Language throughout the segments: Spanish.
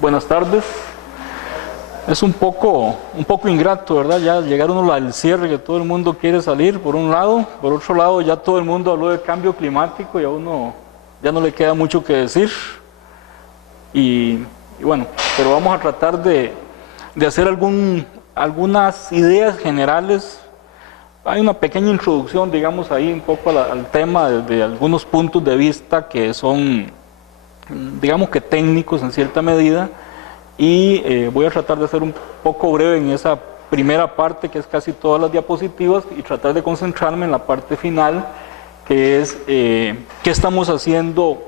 Buenas tardes. Es un poco ingrato, ¿verdad? Ya llegar uno al cierre, que todo el mundo quiere salir por un lado, por otro lado ya todo el mundo habló de cambio climático y a uno ya no le queda mucho que decir. Y bueno, pero vamos a tratar de hacer algunas ideas generales. Hay una pequeña introducción, digamos, ahí un poco al tema desde algunos puntos de vista que son, digamos que técnicos en cierta medida, y voy a tratar de ser un poco breve en esa primera parte, que es casi todas las diapositivas, y tratar de concentrarme en la parte final, que es qué estamos haciendo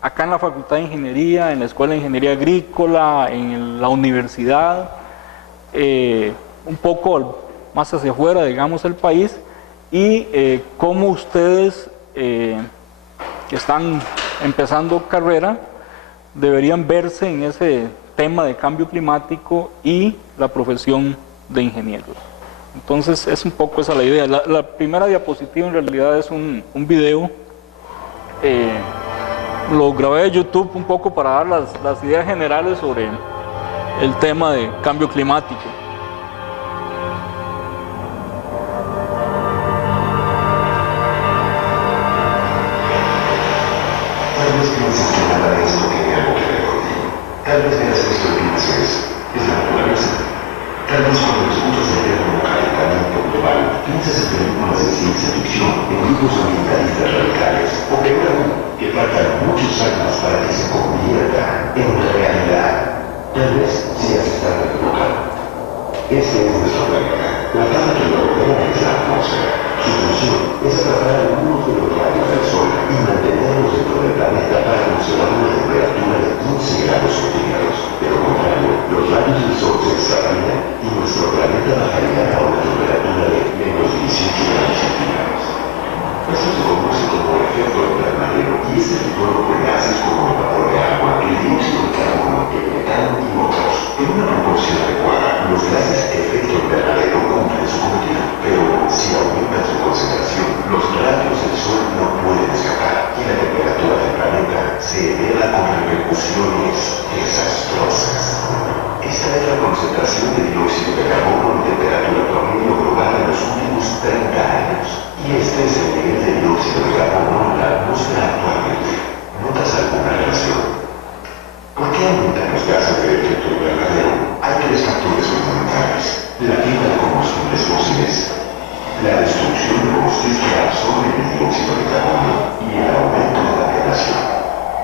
acá en la Facultad de Ingeniería, en la Escuela de Ingeniería Agrícola, en la universidad, un poco más hacia afuera, digamos, del país, y cómo ustedes que están empezando carrera deberían verse en ese tema de cambio climático y la profesión de ingenieros. Entonces es un poco esa la idea. La primera diapositiva en realidad es un video, lo grabé de YouTube un poco para dar las ideas generales sobre el tema de cambio climático. Tal vez veas esto y pienses, es la naturaleza. Tal vez cuando escuchas el término calentamiento global, piensas en películas de ciencia ficción, en grupos ambientalistas radicales, o peor aún, que faltan muchos años para que se convierta en una realidad. Tal vez seas tan equivocado. Este es nuestro planeta. La capa que lo rodea es la atmósfera. Su función es atrapar algunos de los rayos del sol y mantenerlos dentro del planeta para conservar una temperatura de 15 grados centígrados. De lo contrario, los rayos del sol se extravían y nuestro planeta bajaría a una temperatura de menos 18 grados centígrados. Esto se conoce como efecto invernadero y es el retorno de gases como el vapor de agua, el dióxido de carbono, el metano y otros. En una proporción adecuada, los gases efecto invernadero cumplen su cometido, pero si aumentan su concentración, los rayos del sol no pueden escapar y la temperatura del planeta se eleva con repercusiones desastrosas. Esta es la concentración de dióxido de carbono en temperatura promedio global en los últimos 30 años. Y este es el nivel de dióxido de carbono en la atmósfera actualmente. ¿Notas alguna relación? ¿Por qué aumentan los gases de efecto invernadero? Hay tres factores fundamentales: la quema de combustibles fósiles, la destrucción de bosques que absorben el dióxido de carbono y el aumento de la población.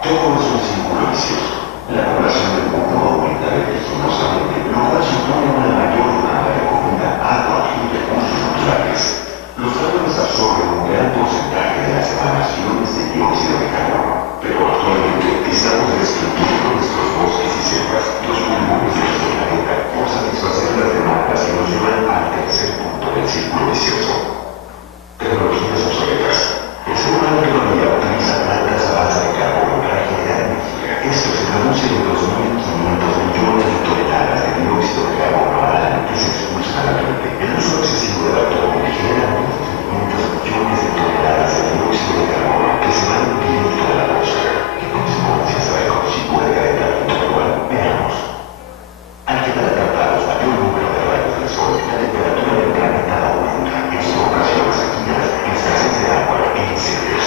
Todo es un círculo vicioso. La población del mundo aumenta vertiginosamente, lo cual supone una mayor demanda de comida, agua y recursos naturales. Los árboles absorben un gran porcentaje de las emanaciones de dióxido de carbono, pero actualmente estamos destruyendo nuestros bosques y selvas, los pulmones de nuestro planeta, por satisfacer las demandas que nos llevan al tercer punto del círculo vicioso. Tecnologías obsoletas. El ser humano todavía utiliza plantas a base de carbono para generar energía. Esto se traduce en 2.500 millones de toneladas de dióxido de carbono al año que se expulsan al ambiente. El uso excesivo del automóvil genera 1.500 millones de toneladas de dióxido de carbono que se van directo a la atmósfera. ¿Qué consecuencias trae consigo el calentamiento global? Veamos. Al quedar atrapados mayor número de rayos del sol, la temperatura del planeta aumenta. Esto ocasiona sequías, escasez de agua e incendios.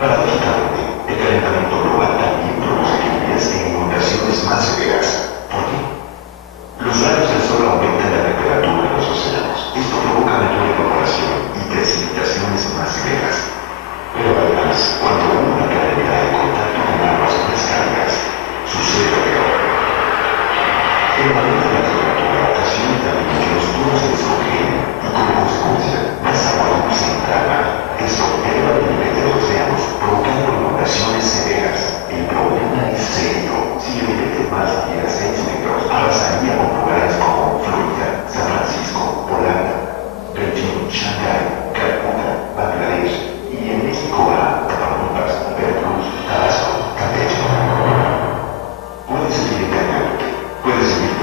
Paradójicamente, el calentamiento global también produce lluvias e inundaciones más severas. ¿Por qué? Los rayos del sol aumentan la temperatura de los océanos. Esto provoca mayor evaporación y precipitaciones más severas. Pero además, cuando una cae en contacto con aguas más cálidas, sucede lo peor. El aumento de la temperatura ocasiona también que los polos se descongelen y como consecuencia, más agua dulce entra al mar. Esto eleva el nivel de los océanos, provocando inundaciones severas. El problema es serio. Si el nivel del mar subiera 6 metros, arrasaría con lugares como Florida, San Francisco, Holanda, Beijing, Shanghái, Calcuta, Bangladesh y en México a Tamaulipas, Veracruz, Tabasco, Campeche. Puedes seguir engañándote, puedes seguir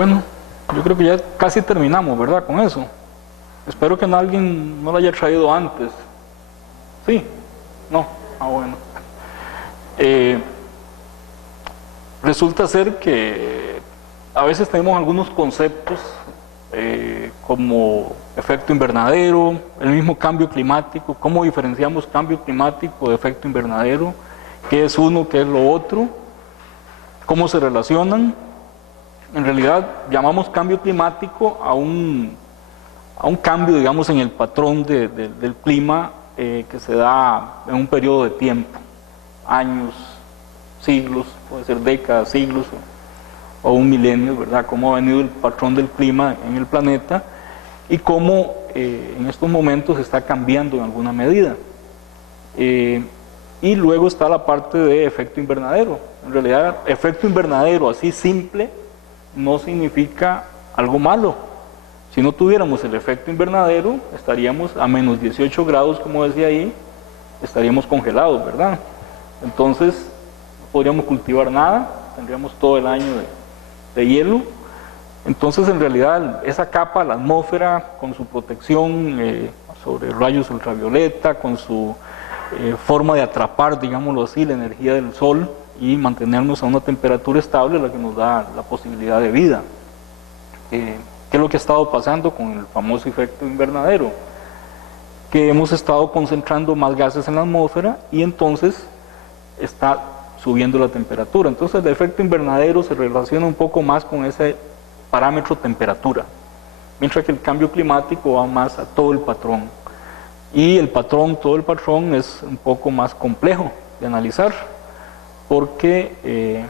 Bueno, yo creo que ya casi terminamos, ¿verdad? Con eso. Espero que alguien no lo haya traído antes. ¿Sí? No. Ah, bueno. Resulta ser que a veces tenemos algunos conceptos como efecto invernadero, el mismo cambio climático, cómo diferenciamos cambio climático de efecto invernadero, qué es uno, qué es lo otro, cómo se relacionan. En realidad llamamos cambio climático a un cambio, digamos, en el patrón del clima que se da en un periodo de tiempo, años, siglos, puede ser décadas, siglos o un milenio, ¿verdad? Cómo ha venido el patrón del clima en el planeta y cómo en estos momentos está cambiando en alguna medida. Y luego está la parte de efecto invernadero. En realidad, efecto invernadero así simple no significa algo malo. Si no tuviéramos el efecto invernadero, estaríamos a menos 18 grados, como decía ahí, estaríamos congelados, ¿verdad? Entonces, no podríamos cultivar nada, tendríamos todo el año de hielo. Entonces, en realidad, esa capa, la atmósfera, con su protección sobre rayos ultravioleta, con su forma de atrapar, digámoslo así, la energía del sol y mantenernos a una temperatura estable, es la que nos da la posibilidad de vida. ¿Qué es lo que ha estado pasando con el famoso efecto invernadero? Que hemos estado concentrando más gases en la atmósfera y entonces está subiendo la temperatura. Entonces el efecto invernadero se relaciona un poco más con ese parámetro temperatura, mientras que el cambio climático va más a todo el patrón. Y el patrón, todo el patrón es un poco más complejo de analizar, porque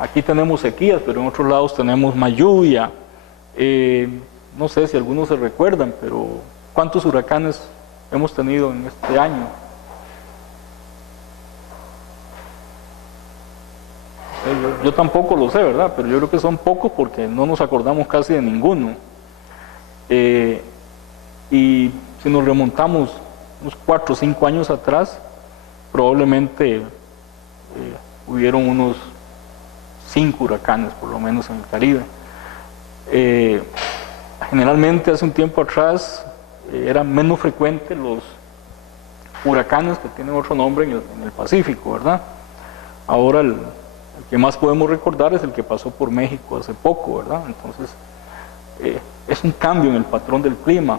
aquí tenemos sequías, pero en otros lados tenemos más lluvia. No sé si algunos se recuerdan, pero ¿cuántos huracanes hemos tenido en este año? Yo tampoco lo sé, ¿verdad? Pero yo creo que son pocos porque no nos acordamos casi de ninguno. Y si nos remontamos unos 4 o 5 años atrás, probablemente hubieron unos 5 huracanes, por lo menos en el Caribe. Generalmente hace un tiempo atrás eran menos frecuentes los huracanes que tienen otro nombre en el Pacífico, ¿verdad? Ahora el que más podemos recordar es el que pasó por México hace poco, ¿verdad? Entonces es un cambio en el patrón del clima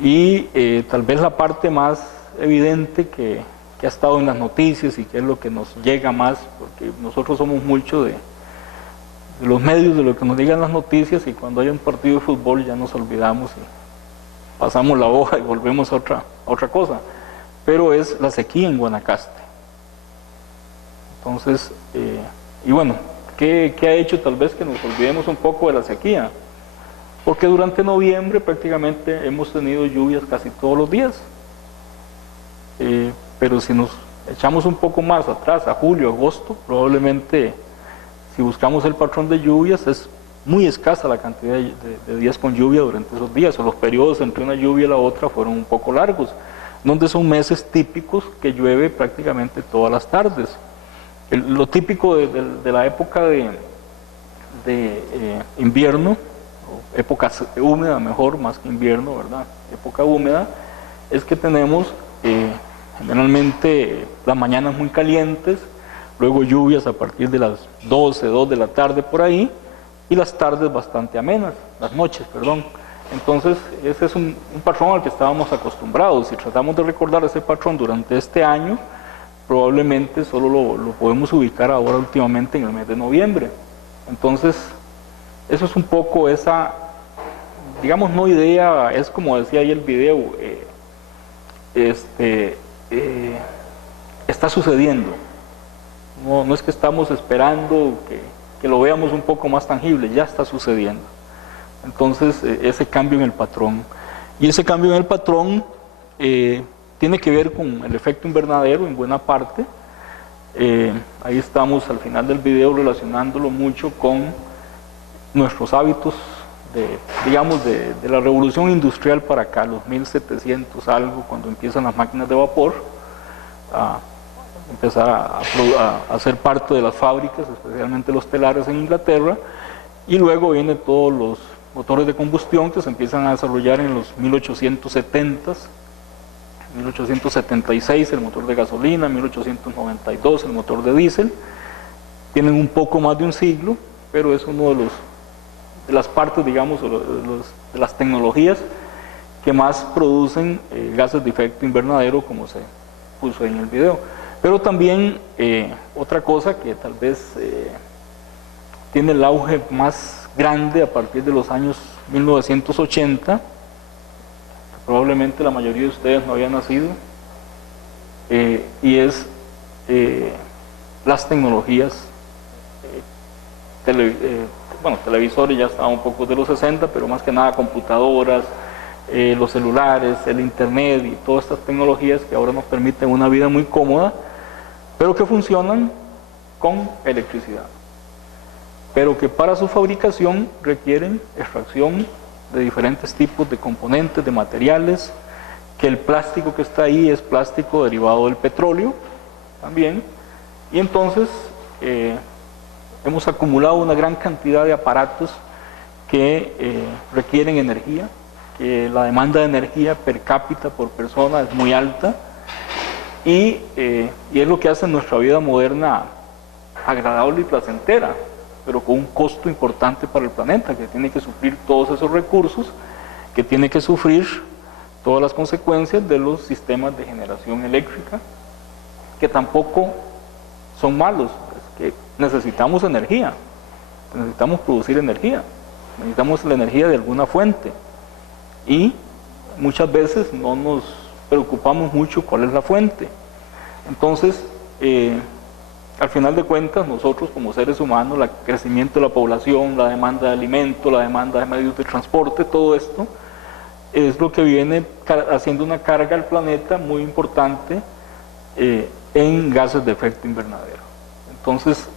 y tal vez la parte más evidente que ha estado en las noticias y que es lo que nos llega más, porque nosotros somos mucho de los medios, de lo que nos digan las noticias, y cuando hay un partido de fútbol ya nos olvidamos y pasamos la hoja y volvemos a otra cosa, pero es la sequía en Guanacaste. Entonces, y bueno, ¿qué ha hecho tal vez que nos olvidemos un poco de la sequía? Porque durante noviembre prácticamente hemos tenido lluvias casi todos los días, pero si nos echamos un poco más atrás, a julio, agosto, probablemente si buscamos el patrón de lluvias es muy escasa la cantidad de días con lluvia durante esos días, o los periodos entre una lluvia y la otra fueron un poco largos, donde son meses típicos que llueve prácticamente todas las tardes. Lo típico de la época de invierno, o época húmeda mejor, más que invierno, ¿verdad? Época húmeda, es que tenemos generalmente las mañanas muy calientes, luego lluvias a partir de las 2 de la tarde por ahí, y las tardes bastante amenas, las noches, perdón. Entonces ese es un patrón al que estábamos acostumbrados. Si tratamos de recordar ese patrón durante este año, probablemente solo lo podemos ubicar ahora últimamente en el mes de noviembre. Entonces eso es un poco esa, digamos, no idea, es como decía ahí el video, está sucediendo. No es que estamos esperando que lo veamos un poco más tangible, ya está sucediendo. Entonces, ese cambio en el patrón. Y ese cambio en el patrón tiene que ver con el efecto invernadero en buena parte. Ahí estamos al final del video relacionándolo mucho con nuestros hábitos, digamos, de la revolución industrial para acá, los 1700 algo, cuando empiezan las máquinas de vapor, empezar a hacer parte de las fábricas, especialmente los telares en Inglaterra, Y luego vienen todos los motores de combustión que se empiezan a desarrollar en los 1870s, 1876 el motor de gasolina, 1892 el motor de diésel. Tienen un poco más de un siglo, pero es uno de las partes, digamos, de las tecnologías que más producen gases de efecto invernadero, como se puso en el video. Pero también otra cosa que tal vez tiene el auge más grande a partir de los años 1980, probablemente la mayoría de ustedes no habían nacido, y es las tecnologías, televisores ya estaban un poco de los 60, pero más que nada computadoras, los celulares, el internet y todas estas tecnologías que ahora nos permiten una vida muy cómoda, pero que funcionan con electricidad, pero que para su fabricación requieren extracción de diferentes tipos de componentes, de materiales, que el plástico que está ahí es plástico derivado del petróleo también, y entonces hemos acumulado una gran cantidad de aparatos que requieren energía, que la demanda de energía per cápita por persona es muy alta, y es lo que hace nuestra vida moderna agradable y placentera, pero con un costo importante para el planeta, que tiene que suplir todos esos recursos, que tiene que sufrir todas las consecuencias de los sistemas de generación eléctrica, que tampoco son malos, es que necesitamos energía, necesitamos producir energía, necesitamos la energía de alguna fuente, y muchas veces no nos preocupamos mucho cuál es la fuente. Entonces, al final de cuentas, nosotros como seres humanos, el crecimiento de la población, la demanda de alimentos, la demanda de medios de transporte, todo esto es lo que viene haciendo una carga al planeta muy importante en gases de efecto invernadero. Entonces,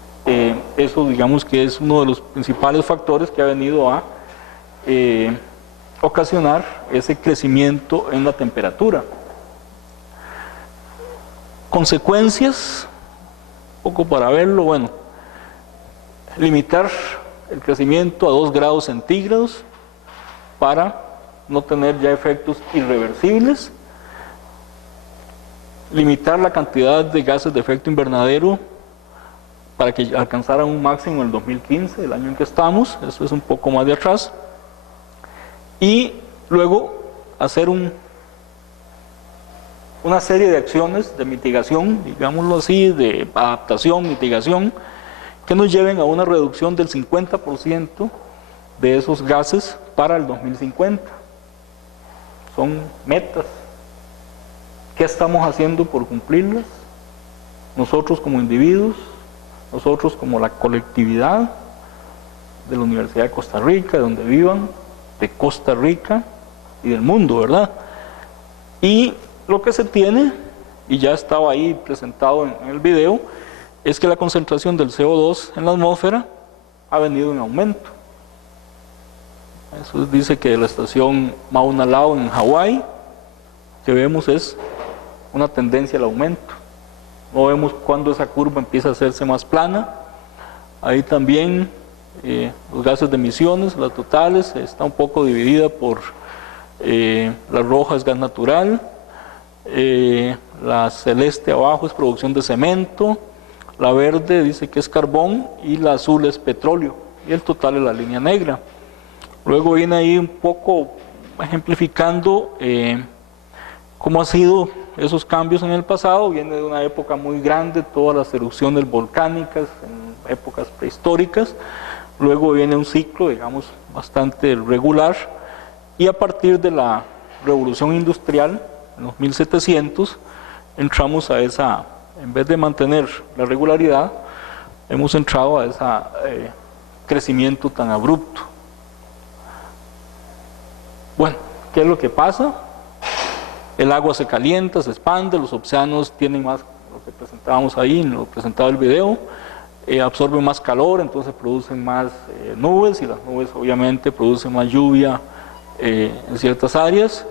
eso digamos que es uno de los principales factores que ha venido a ocasionar ese crecimiento en la temperatura. Consecuencias, un poco para verlo, bueno, limitar el crecimiento a 2 grados centígrados para no tener ya efectos irreversibles, limitar la cantidad de gases de efecto invernadero para que alcanzara un máximo en el 2015, el año en que estamos, eso es un poco más de atrás, y luego hacer una serie de acciones de mitigación, digámoslo así, de adaptación, mitigación, que nos lleven a una reducción del 50% de esos gases para el 2050. Son metas. ¿Qué estamos haciendo por cumplirlas? Nosotros como individuos, nosotros como la colectividad de la Universidad de Costa Rica, de donde vivan, de Costa Rica y del mundo, ¿verdad? Y lo que se tiene, y ya estaba ahí presentado en el video, es que la concentración del CO2 en la atmósfera ha venido en aumento. Eso dice que la estación Mauna Loa en Hawái, que vemos es una tendencia al aumento. No vemos cuándo esa curva empieza a hacerse más plana. Ahí también los gases de emisiones, las totales, está un poco dividida por la roja es gas natural, la celeste abajo es producción de cemento, la verde dice que es carbón y la azul es petróleo, y el total es la línea negra. Luego viene ahí un poco ejemplificando cómo han sido esos cambios en el pasado. Viene de una época muy grande, todas las erupciones volcánicas en épocas prehistóricas. Luego viene un ciclo, digamos, bastante regular, y a partir de la revolución industrial, en los 1700, entramos a esa, en vez de mantener la regularidad, hemos entrado a ese crecimiento tan abrupto. Bueno, ¿qué es lo que pasa? El agua se calienta, se expande, los océanos tienen más, lo que presentábamos ahí, lo presentaba el video, absorben más calor, entonces producen más nubes, y las nubes obviamente producen más lluvia en ciertas áreas.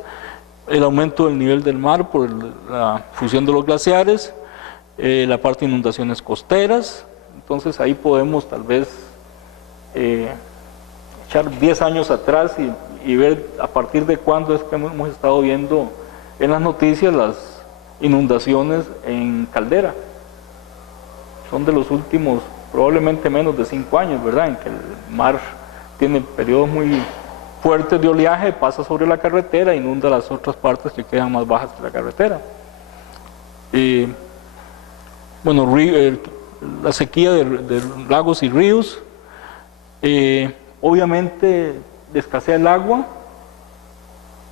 El aumento del nivel del mar por la fusión de los glaciares, la parte de inundaciones costeras. Entonces ahí podemos tal vez echar 10 años atrás y ver a partir de cuándo es que hemos estado viendo en las noticias las inundaciones en Caldera. Son de los últimos, probablemente menos de 5 años, ¿verdad? En que el mar tiene periodos muy fuertes de oleaje, pasa sobre la carretera, inunda las otras partes que quedan más bajas que la carretera. Bueno, la sequía de lagos y ríos, obviamente escasea el agua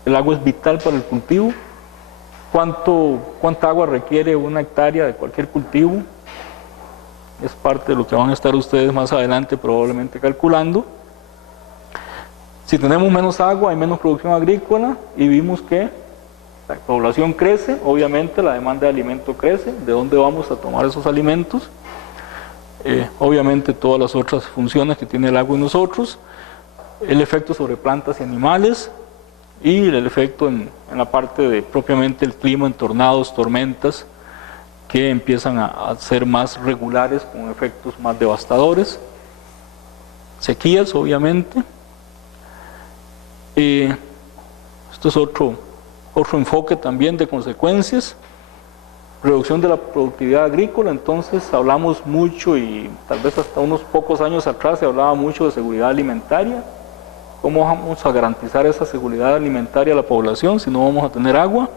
es vital para el cultivo. ¿Cuánta agua requiere una hectárea de cualquier cultivo? Es parte de lo que van a estar ustedes más adelante probablemente calculando. Si tenemos menos agua, hay menos producción agrícola y vimos que la población crece, obviamente la demanda de alimento crece. ¿De dónde vamos a tomar esos alimentos? Obviamente todas las otras funciones que tiene el agua en nosotros, el efecto sobre plantas y animales y el efecto en la parte de propiamente el clima, en tornados, tormentas, que empiezan a ser más regulares con efectos más devastadores, sequías obviamente. Esto es otro enfoque también de consecuencias, reducción de la productividad agrícola. Entonces hablamos mucho, y tal vez hasta unos pocos años atrás se hablaba mucho de seguridad alimentaria. ¿Cómo vamos a garantizar esa seguridad alimentaria a la población si no vamos a tener agua?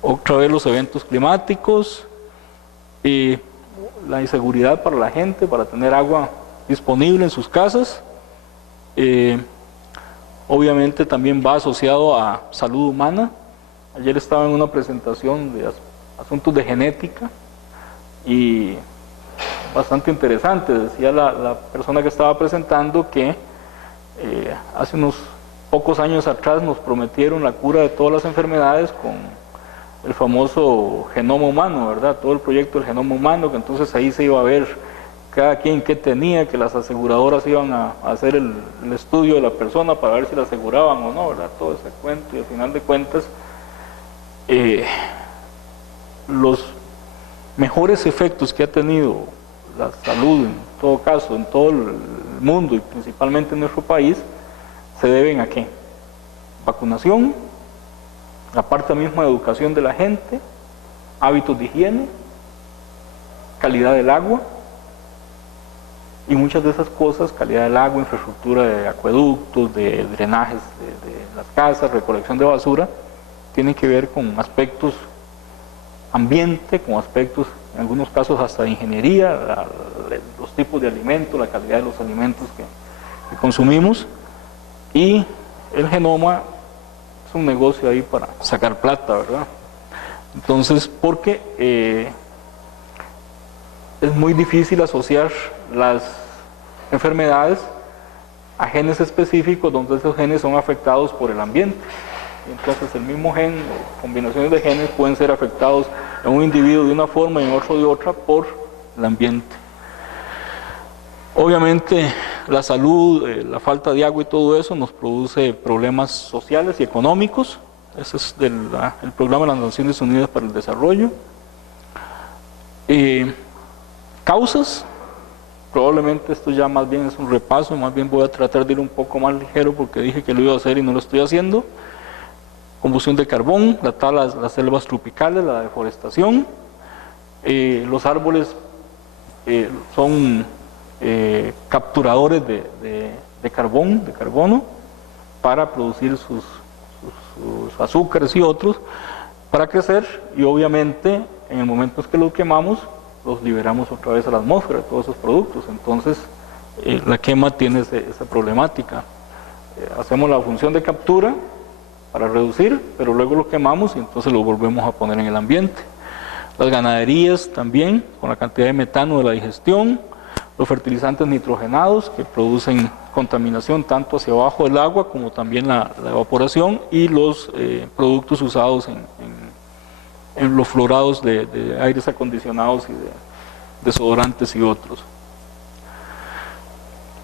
Otra vez los eventos climáticos y la inseguridad para la gente, para tener agua disponible en sus casas. Obviamente también va asociado a salud humana. Ayer estaba en una presentación de asuntos de genética y bastante interesante. Decía la persona que estaba presentando que hace unos pocos años atrás nos prometieron la cura de todas las enfermedades con el famoso genoma humano, ¿verdad? Todo el proyecto del genoma humano, que entonces ahí se iba a ver cada quien qué tenía, que las aseguradoras iban a hacer el estudio de la persona para ver si la aseguraban o no, ¿verdad? Todo ese cuento, y al final de cuentas los mejores efectos que ha tenido la salud, en todo caso, en todo el mundo y principalmente en nuestro país, se deben a ¿qué? Vacunación, la parte misma de educación de la gente, hábitos de higiene, calidad del agua, y muchas de esas cosas, calidad del agua, infraestructura de acueductos, de drenajes de las casas, recolección de basura, tienen que ver con aspectos ambiente, con aspectos, en algunos casos hasta de ingeniería, los tipos de alimentos, la calidad de los alimentos que consumimos. Y el genoma es un negocio ahí para sacar plata, ¿verdad? Entonces, porque es muy difícil asociar las enfermedades a genes específicos, donde esos genes son afectados por el ambiente. Entonces el mismo gen o combinaciones de genes pueden ser afectados en un individuo de una forma y en otro de otra por el ambiente. Obviamente la salud, la falta de agua y todo eso nos produce problemas sociales y económicos. Ese es el programa de las Naciones Unidas para el Desarrollo. Causas, probablemente esto ya más bien es un repaso, más bien voy a tratar de ir un poco más ligero porque dije que lo iba a hacer y no lo estoy haciendo. Combustión de carbón, la tala de las selvas tropicales, la deforestación. Los árboles son capturadores de carbono, para producir sus azúcares y otros, para crecer, y obviamente en el momento en que los quemamos, los liberamos otra vez a la atmósfera, todos esos productos. Entonces la quema tiene esa problemática. Hacemos la función de captura para reducir, pero luego lo quemamos y entonces lo volvemos a poner en el ambiente. Las ganaderías también, con la cantidad de metano de la digestión, los fertilizantes nitrogenados que producen contaminación tanto hacia abajo del agua como también la evaporación, y los productos usados en los florados de aires acondicionados y de desodorantes y otros.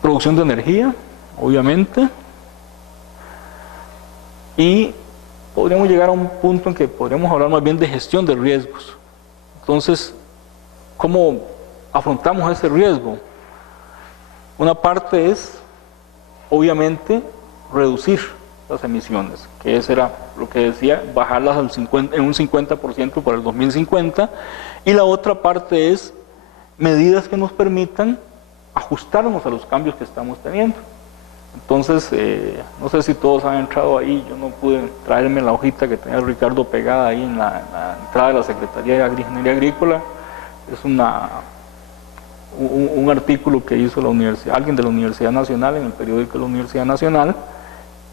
Producción de energía, obviamente. Y podríamos llegar a un punto en que podríamos hablar más bien de gestión de riesgos. Entonces, ¿cómo afrontamos ese riesgo? Una parte es obviamente reducir las emisiones, que eso era lo que decía, bajarlas en un 50% para el 2050, y la otra parte es medidas que nos permitan ajustarnos a los cambios que estamos teniendo. Entonces, no sé si todos han entrado ahí, yo no pude traerme la hojita que tenía Ricardo pegada ahí en la entrada de la Secretaría de Ingeniería Agrícola. Es un artículo que hizo alguien de la Universidad Nacional, en el periódico de la Universidad Nacional,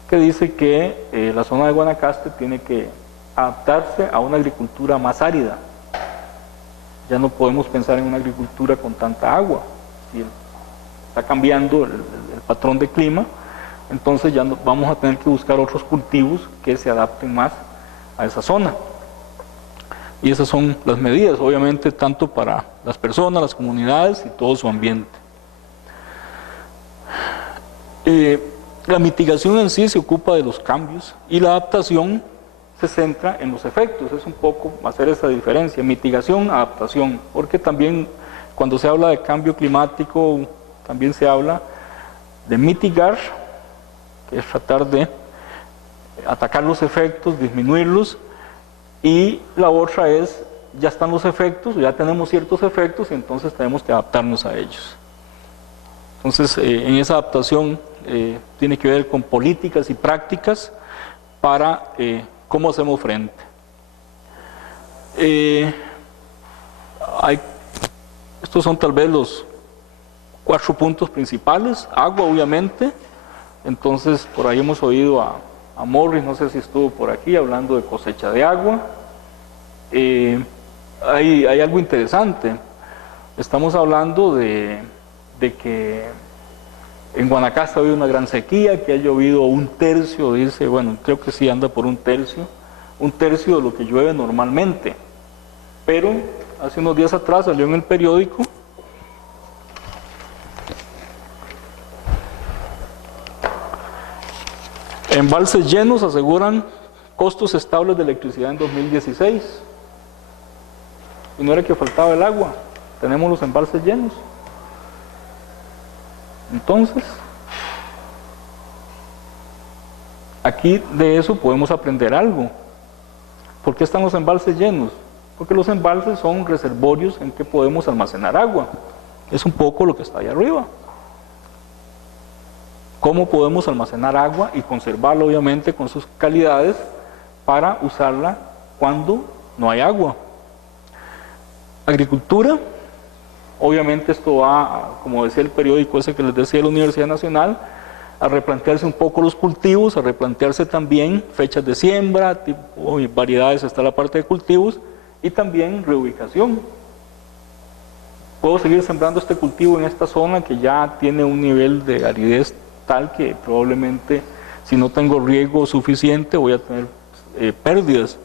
que dice que la zona de Guanacaste tiene que adaptarse a una agricultura más árida. Ya no podemos pensar en una agricultura con tanta agua. Si está cambiando el patrón de clima, entonces ya vamos a tener que buscar otros cultivos que se adapten más a esa zona. Y esas son las medidas, obviamente, tanto para las personas, las comunidades y todo su ambiente. La mitigación en sí se ocupa de los cambios y la adaptación se centra en los efectos. Es un poco hacer esa diferencia, mitigación, adaptación, porque también cuando se habla de cambio climático, también se habla de mitigar, que es tratar de atacar los efectos, disminuirlos, y la otra es, ya están los efectos, ya tenemos ciertos efectos y entonces tenemos que adaptarnos a ellos. Entonces, en esa adaptación tiene que ver con políticas y prácticas para cómo hacemos frente. Estos son tal vez los 4 puntos principales. Agua, obviamente. Entonces, por ahí hemos oído a Morris, no sé si estuvo por aquí, hablando de cosecha de agua. Hay algo interesante. Estamos hablando de que en Guanacaste ha habido una gran sequía, que ha llovido 1/3, dice, bueno, creo que sí anda por 1/3 de lo que llueve normalmente. Pero hace unos días atrás salió en el periódico embalses llenos aseguran costos estables de electricidad en 2016. Y no era que faltaba el agua, tenemos los embalses llenos. Entonces, aquí de eso podemos aprender algo. ¿Por qué están los embalses llenos? Porque los embalses son reservorios en que podemos almacenar agua. Es un poco lo que está ahí arriba. ¿Cómo podemos almacenar agua y conservarla, obviamente, con sus calidades para usarla cuando no hay agua? Agricultura, obviamente esto va, como decía el periódico ese que les decía de la Universidad Nacional, a replantearse un poco los cultivos, a replantearse también fechas de siembra, variedades, está la parte de cultivos, y también reubicación. Puedo seguir sembrando este cultivo en esta zona que ya tiene un nivel de aridez tal que probablemente, si no tengo riego suficiente, voy a tener pérdidas.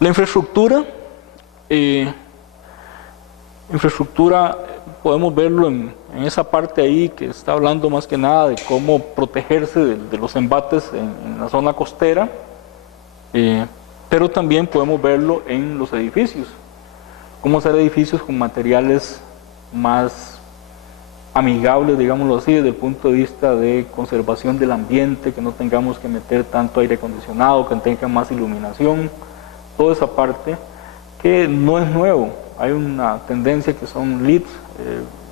La infraestructura, podemos verlo en esa parte ahí que está hablando más que nada de cómo protegerse de los embates en la zona costera, pero también podemos verlo en los edificios, cómo hacer edificios con materiales más amigables, digámoslo así, desde el punto de vista de conservación del ambiente, que no tengamos que meter tanto aire acondicionado, que tenga más iluminación, toda esa parte que no es nuevo. Hay una tendencia que son LEEDs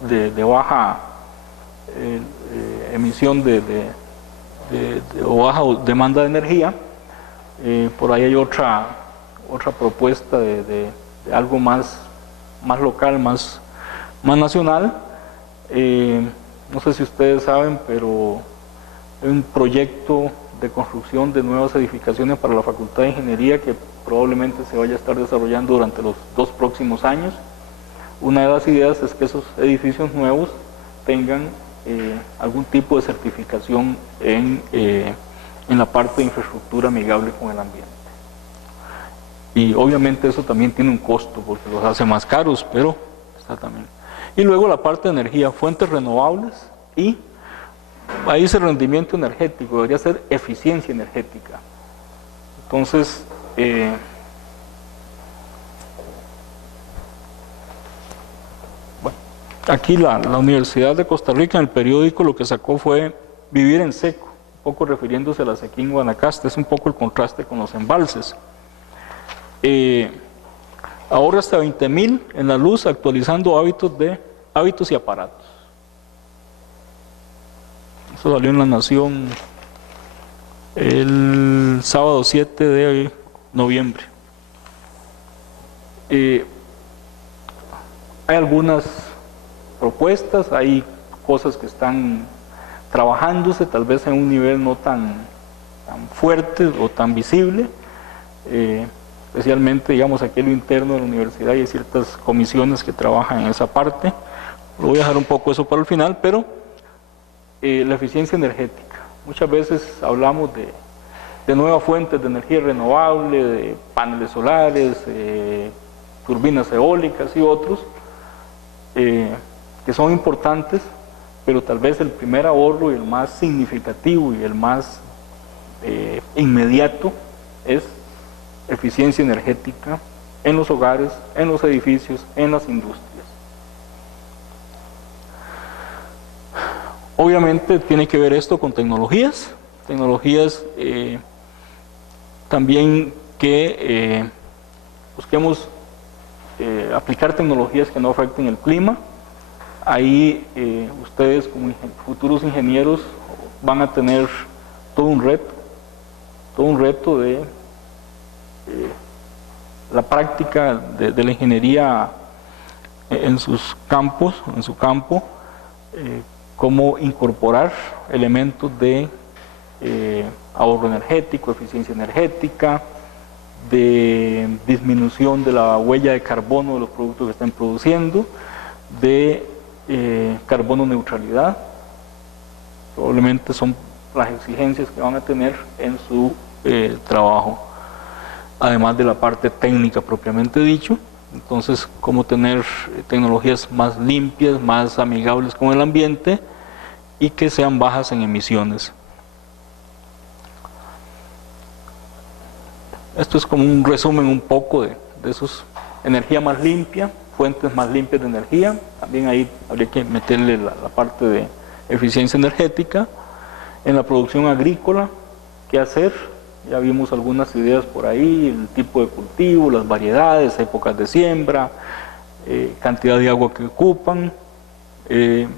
de baja emisión o baja demanda de energía. Por ahí hay otra propuesta de algo más local, más nacional. No sé si ustedes saben, pero hay un proyecto de construcción de nuevas edificaciones para la Facultad de Ingeniería que probablemente se vaya a estar desarrollando durante los 2 próximos años. Una de las ideas es que esos edificios nuevos tengan algún tipo de certificación en la parte de infraestructura amigable con el ambiente. Y obviamente eso también tiene un costo porque los hace más caros, pero está también. Y luego la parte de energía, fuentes renovables, y ahí dice rendimiento energético, debería ser eficiencia energética. Entonces, bueno, Aquí la Universidad de Costa Rica en el periódico lo que sacó fue vivir en seco, un poco refiriéndose a la sequía en Guanacaste, es un poco el contraste con los embalses. Ahorra hasta 20,000 en la luz actualizando hábitos y aparatos. Eso salió en La Nación el sábado 7 de noviembre. Hay algunas propuestas, hay cosas que están trabajándose, tal vez en un nivel no tan fuerte o tan visible, especialmente, digamos, aquí en lo interno de la universidad hay ciertas comisiones que trabajan en esa parte. Lo voy a dejar un poco eso para el final, pero la eficiencia energética. Muchas veces hablamos de nuevas fuentes de energía renovable, de paneles solares, turbinas eólicas y otros, que son importantes, pero tal vez el primer ahorro y el más significativo y el más inmediato es eficiencia energética en los hogares, en los edificios, en las industrias. Obviamente tiene que ver esto con tecnologías también que busquemos aplicar tecnologías que no afecten el clima. Ahí ustedes como futuros ingenieros van a tener todo un reto de la práctica de la ingeniería en su campo, cómo incorporar elementos de ahorro energético, eficiencia energética, de disminución de la huella de carbono de los productos que están produciendo, de carbono neutralidad. Probablemente son las exigencias que van a tener en su trabajo, además de la parte técnica propiamente dicho. Entonces, cómo tener tecnologías más limpias, más amigables con el ambiente y que sean bajas en emisiones. Esto es como un resumen un poco de esos, energía más limpia, fuentes más limpias de energía. También ahí habría que meterle la parte de eficiencia energética. En la producción agrícola, ¿qué hacer? Ya vimos algunas ideas por ahí, el tipo de cultivo, las variedades, épocas de siembra, cantidad de agua que ocupan. En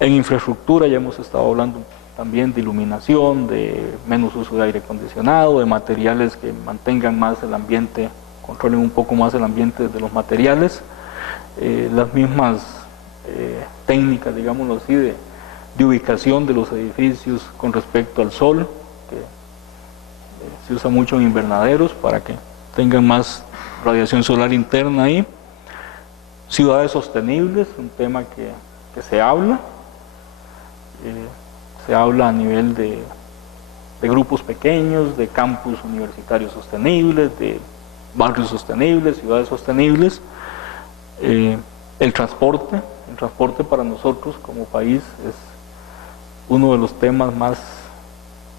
infraestructura ya hemos estado hablando también de iluminación, de menos uso de aire acondicionado, de materiales que mantengan más el ambiente, controlen un poco más el ambiente de los materiales. Las mismas técnicas, digámoslo así, de ubicación de los edificios con respecto al sol, que se usa mucho en invernaderos para que tengan más radiación solar interna ahí. Ciudades sostenibles, un tema que se habla a nivel de grupos pequeños, de campus universitarios sostenibles, de barrios sostenibles, ciudades sostenibles. El transporte para nosotros como país es uno de los temas más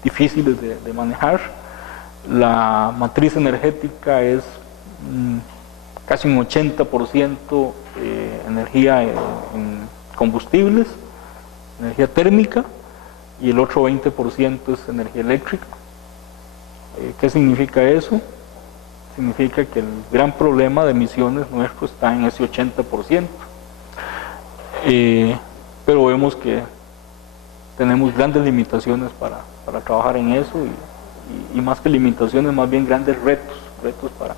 difíciles de manejar. La matriz energética es casi un 80% energía en combustibles, energía térmica, y el otro 20% es energía eléctrica. ¿Qué significa eso? Significa que el gran problema de emisiones nuestro está en ese 80%. Pero vemos que tenemos grandes limitaciones para trabajar en eso y más que limitaciones, más bien grandes retos para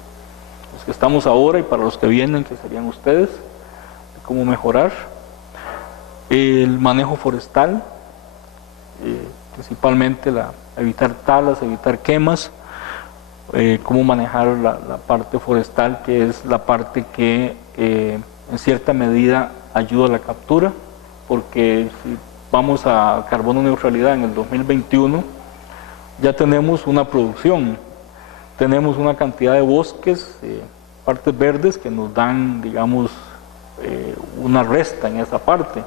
los que estamos ahora y para los que vienen, que serían ustedes, de cómo mejorar. El manejo forestal, principalmente evitar talas, evitar quemas, cómo manejar la parte forestal, que es la parte que en cierta medida ayuda a la captura, porque si vamos a carbono neutralidad en el 2021, ya tenemos una producción, tenemos una cantidad de bosques, partes verdes que nos dan, digamos, una resta en esa parte,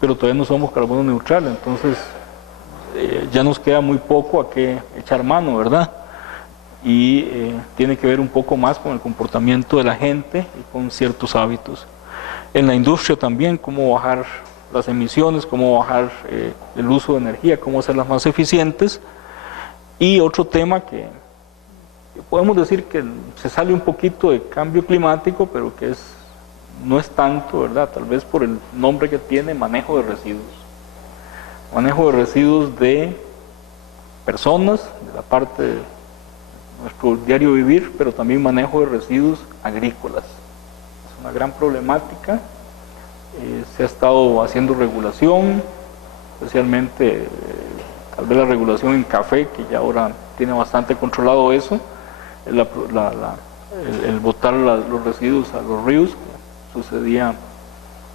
pero todavía no somos carbono neutral, entonces ya nos queda muy poco a qué echar mano, ¿verdad? Y tiene que ver un poco más con el comportamiento de la gente y con ciertos hábitos. En la industria también, cómo bajar las emisiones, cómo bajar el uso de energía, cómo hacerlas más eficientes. Y otro tema que podemos decir que se sale un poquito de cambio climático, pero que no es tanto, ¿verdad? Tal vez por el nombre que tiene, manejo de residuos. Manejo de residuos de personas, de la parte de nuestro diario vivir, pero también manejo de residuos agrícolas. Es una gran problemática. Se ha estado haciendo regulación, especialmente tal vez la regulación en café, que ya ahora tiene bastante controlado eso, el botar los residuos a los ríos, que sucedía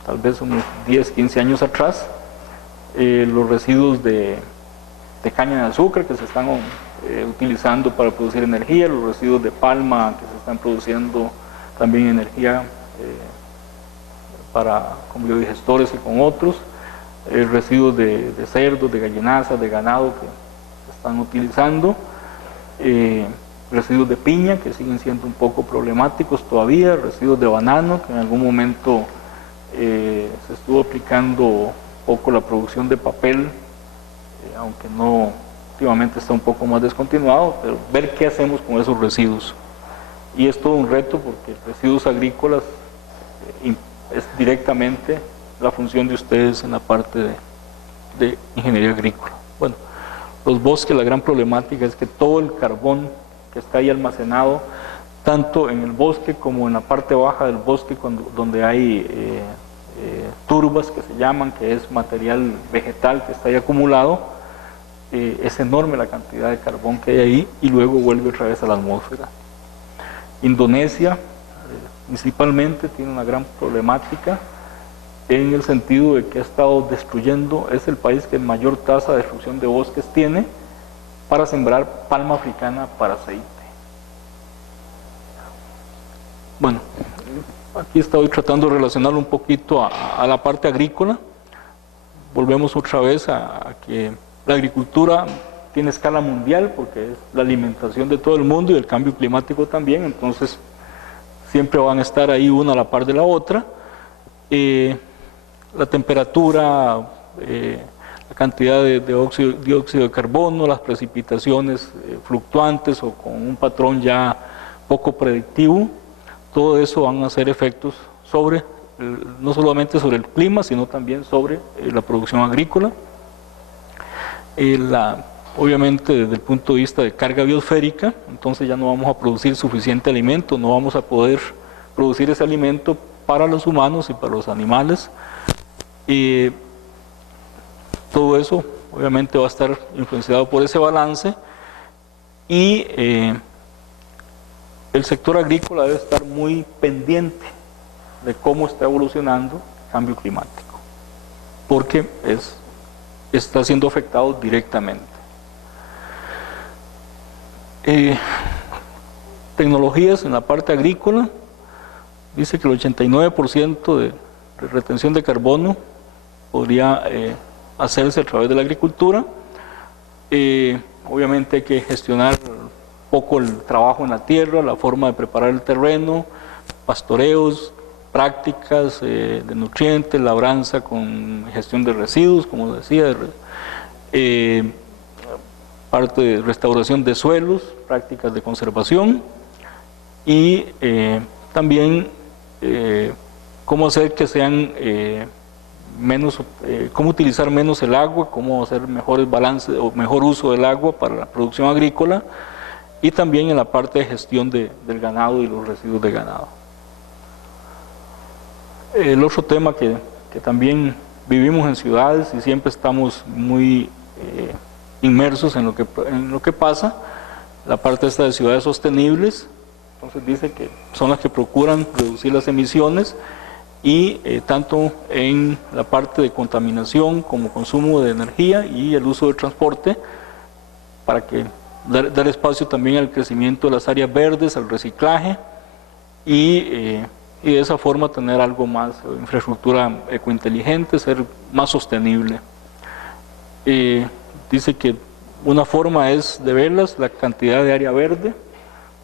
tal vez unos 10, 15 años atrás, los residuos de caña de azúcar que se están utilizando para producir energía, los residuos de palma que se están produciendo también energía con biodigestores y con otros, residuos de cerdos, de gallinazas, de ganado que se están utilizando, residuos de piña que siguen siendo un poco problemáticos todavía, residuos de banano que en algún momento se estuvo aplicando un poco la producción de papel, aunque no, últimamente está un poco más descontinuado, pero ver qué hacemos con esos residuos. Y es todo un reto porque residuos agrícolas es directamente la función de ustedes en la parte de ingeniería agrícola. Bueno, los bosques, la gran problemática es que todo el carbón que está ahí almacenado, tanto en el bosque como en la parte baja del bosque, donde hay turbas que se llaman, que es material vegetal que está ahí acumulado, es enorme la cantidad de carbón que hay ahí y luego vuelve otra vez a la atmósfera. Indonesia principalmente tiene una gran problemática en el sentido de que ha estado destruyendo, es el país que mayor tasa de destrucción de bosques tiene para sembrar palma africana para aceite. Bueno, aquí estoy tratando de relacionarlo un poquito a la parte agrícola. Volvemos otra vez a que la agricultura tiene escala mundial porque es la alimentación de todo el mundo y el cambio climático también, entonces siempre van a estar ahí una a la par de la otra. La temperatura, la cantidad de dióxido de carbono, las precipitaciones fluctuantes o con un patrón ya poco predictivo, todo eso van a hacer efectos sobre, no solamente sobre el clima, sino también sobre la producción agrícola. Obviamente desde el punto de vista de carga biosférica, entonces ya no vamos a producir suficiente alimento, no vamos a poder producir ese alimento para los humanos y para los animales. Todo eso obviamente va a estar influenciado por ese balance y el sector agrícola debe estar muy pendiente de cómo está evolucionando el cambio climático, porque está siendo afectado directamente. Tecnologías en la parte agrícola, dice que el 89% de retención de carbono podría hacerse a través de la agricultura. Obviamente hay que gestionar un poco el trabajo en la tierra, la forma de preparar el terreno, pastoreos, prácticas de nutrientes, labranza con gestión de residuos, como decía, parte de restauración de suelos, prácticas de conservación y también cómo hacer que sean cómo utilizar menos el agua, cómo hacer mejores balances o mejor uso del agua para la producción agrícola y también en la parte de gestión del ganado y los residuos de ganado. El otro tema que también vivimos en ciudades y siempre estamos muy inmersos en lo que pasa, la parte esta de ciudades sostenibles, entonces dice que son las que procuran reducir las emisiones y tanto en la parte de contaminación como consumo de energía y el uso del transporte para que dar espacio también al crecimiento de las áreas verdes, al reciclaje y de esa forma tener algo más, infraestructura ecointeligente, ser más sostenible. Dice que una forma es de verlas, la cantidad de área verde.